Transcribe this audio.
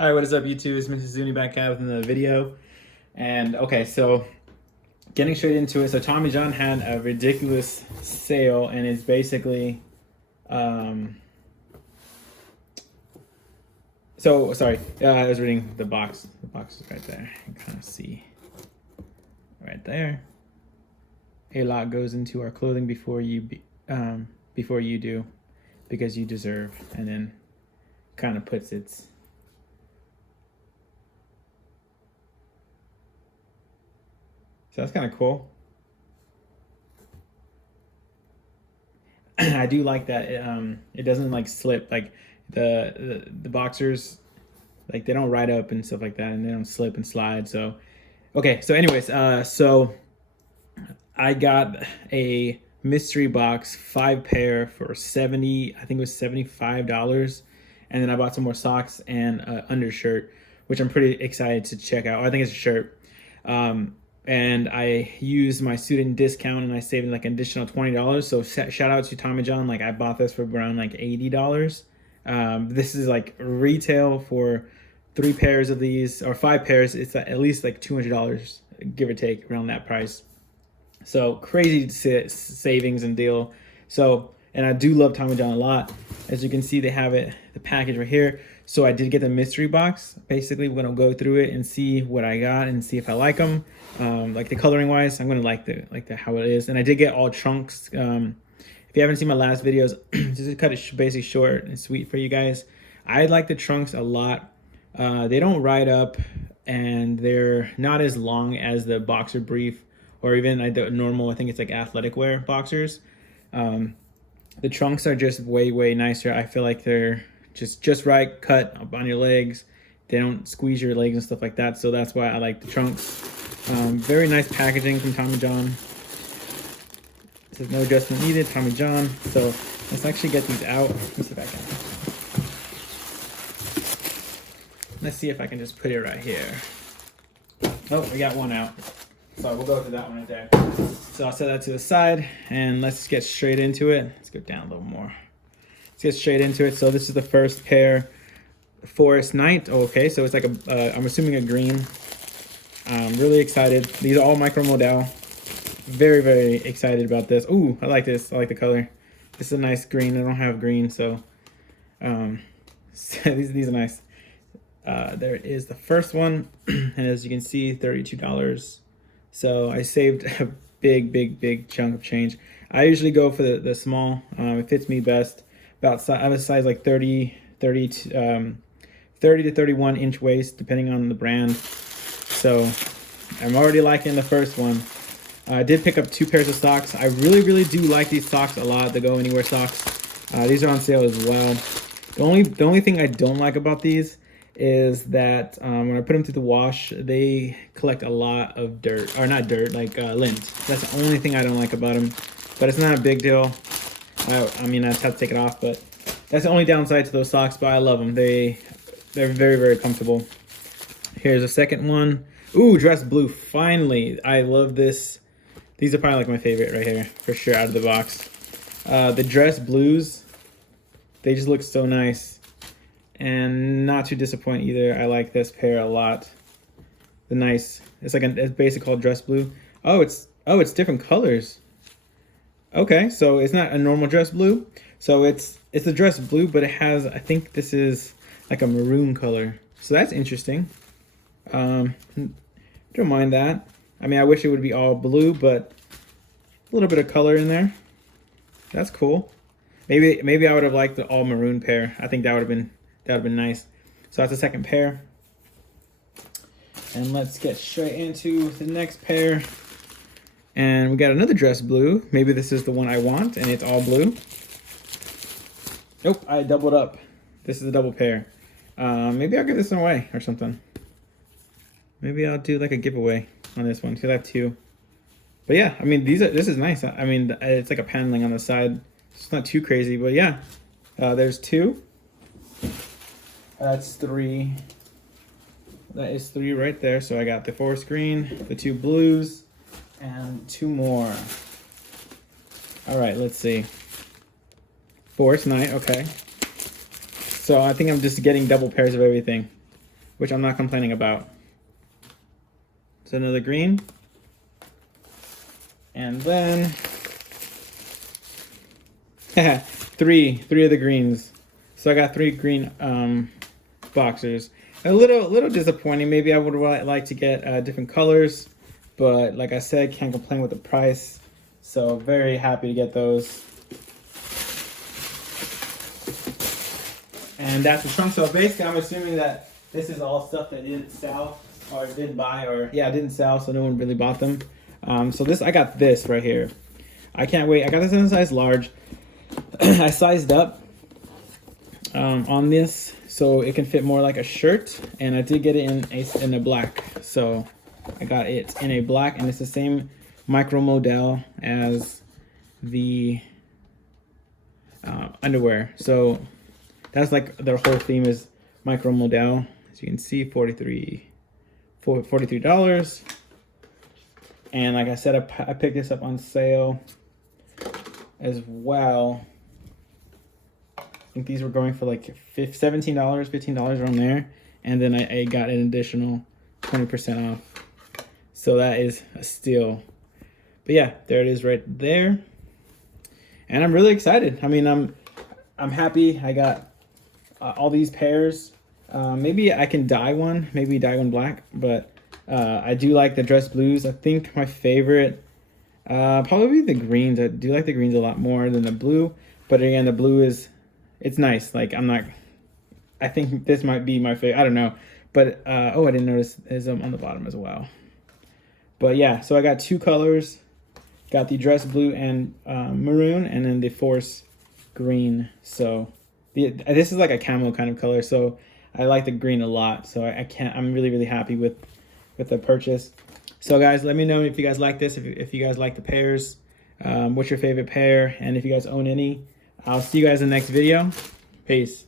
All right, what is up, YouTube? It's Mrs. Zuni back out with another video. And okay, so getting straight into it. So Tommy John had a ridiculous sale, and it's basically, so sorry, I was reading the box. The box is right there. You can kind of see right there. A lot goes into our clothing before you do, because you deserve, and then kind of puts its. So that's kind of cool. I do like that it doesn't like slip, like the boxers, like they don't ride up and stuff like that, and they don't slip and slide. So okay, so anyways, so I got a mystery box 5-pair for 70, I think it was $75, and then I bought some more socks and undershirt, which I'm pretty excited to check out. I think it's a shirt. And I used my student discount and I saved like an additional $20. So shout out to Tommy John. Like I bought this for around like $80. This is like retail for 3 pairs of these, or 5 pairs. It's at least like $200, give or take, around that price. So crazy savings and deal. So, and I do love Tommy John a lot. As you can see, they have it, the package right here. So I did get the mystery box. Basically, we're gonna go through it and see what I got and see if I like them. Like the coloring wise, I'm gonna like the how it is. And I did get all trunks. If you haven't seen my last videos, just to cut it basically short and sweet for you guys. I like the trunks a lot. They don't ride up, and they're not as long as the boxer brief or even like the normal, I think it's like athletic wear boxers. The trunks are just way nicer. I feel like they're just right cut up on your legs. They don't squeeze your legs and stuff like that. So that's why I like the trunks. Very nice packaging from Tommy John. It says no adjustment needed, Tommy John. So let's actually get these out. Let me see if I can. Let's see if I can just put it right here. Oh, we got one out. So we'll go to that one right there. So I'll set that to the side, and let's get straight into it. Let's go down a little more. Let's get straight into it. So this is the first pair, Forest Night. Oh, okay, so it's like a, I'm assuming a green. I'm really excited. These are all micro modal. Very excited about this. Ooh, I like this. I like the color. This is a nice green. I don't have green, so these are nice. There is the first one, and as you can see, $32. So I saved a big chunk of change. I usually go for the small. It fits me best. I have a size like 30 to 31 inch waist, depending on the brand. So I'm already liking the first one. I did pick up 2 pairs of socks. I really do like these socks a lot, the Go Anywhere socks. These are on sale as well. The only thing I don't like about these is that when I put them through the wash, they collect a lot of dirt, or not dirt, like lint. That's the only thing I don't like about them, but it's not a big deal. I mean, I just have to take it off, but that's the only downside to those socks, but I love them. They're very comfortable. Here's a second one. Ooh, dress blue, finally. I love this. These are probably like my favorite right here, for sure, out of the box. The dress blues, they just look so nice. And not too disappointed either. I like this pair a lot. It's basically called dress blue. Oh, it's different colors. Okay, so it's not a normal dress blue. So it's a dress blue, but it has, I think this is like a maroon color. So that's interesting. Don't mind that. I mean, I wish it would be all blue, but a little bit of color in there. That's cool. Maybe I would have liked the all maroon pair. I think that would have been nice. So that's the second pair. And let's get straight into the next pair. And we got another dress blue. Maybe this is the one I want, and it's all blue. Nope, I doubled up. This is a double pair. Maybe I'll give this one away or something. Maybe I'll do like a giveaway on this one, because I have 2. But yeah, I mean, this is nice. I mean, it's like a paneling on the side. It's not too crazy, but yeah. There's 2. That's 3. That is 3 right there. So I got the forest green, the 2 blues, and 2 more. All right, let's see. Forest Night, okay. So I think I'm just getting double pairs of everything. which I'm not complaining about. So another green. And then three of the greens. So I got 3 green boxers. A little disappointing. Maybe I would like to get different colors, but like I said, can't complain with the price. So very happy to get those. And that's the trunk. So basically, I'm assuming that this is all stuff that didn't sell or didn't buy, or yeah, didn't sell, so no one really bought them. So this, I got this right here. I can't wait. I got this in a size large. I sized up on this so it can fit more like a shirt, and I did get it in a black. So I got it in a black, and it's the same micro model as the underwear. So that's like their whole theme is micro model. As you can see, $43. And like I said, I picked this up on sale as well. I think these were going for like $17, $15 around there. And then I got an additional 20% off. So that is a steal. But yeah, there it is right there. And I'm really excited. I mean, I'm happy. I got all these pairs. Maybe I can dye one, black, but I do like the dress blues. I think my favorite, probably the greens. I do like the greens a lot more than the blue, but again, the blue it's nice. Like I think this might be my favorite. I don't know, but oh, I didn't notice is on the bottom as well. But yeah, so I got 2 colors. Got the dress blue and maroon, and then the force green. So this is like a camo kind of color. So I like the green a lot. So I'm really happy with the purchase. So guys, let me know if you guys like this, if you guys like the pairs, what's your favorite pair, and if you guys own any. I'll see you guys in the next video. Peace.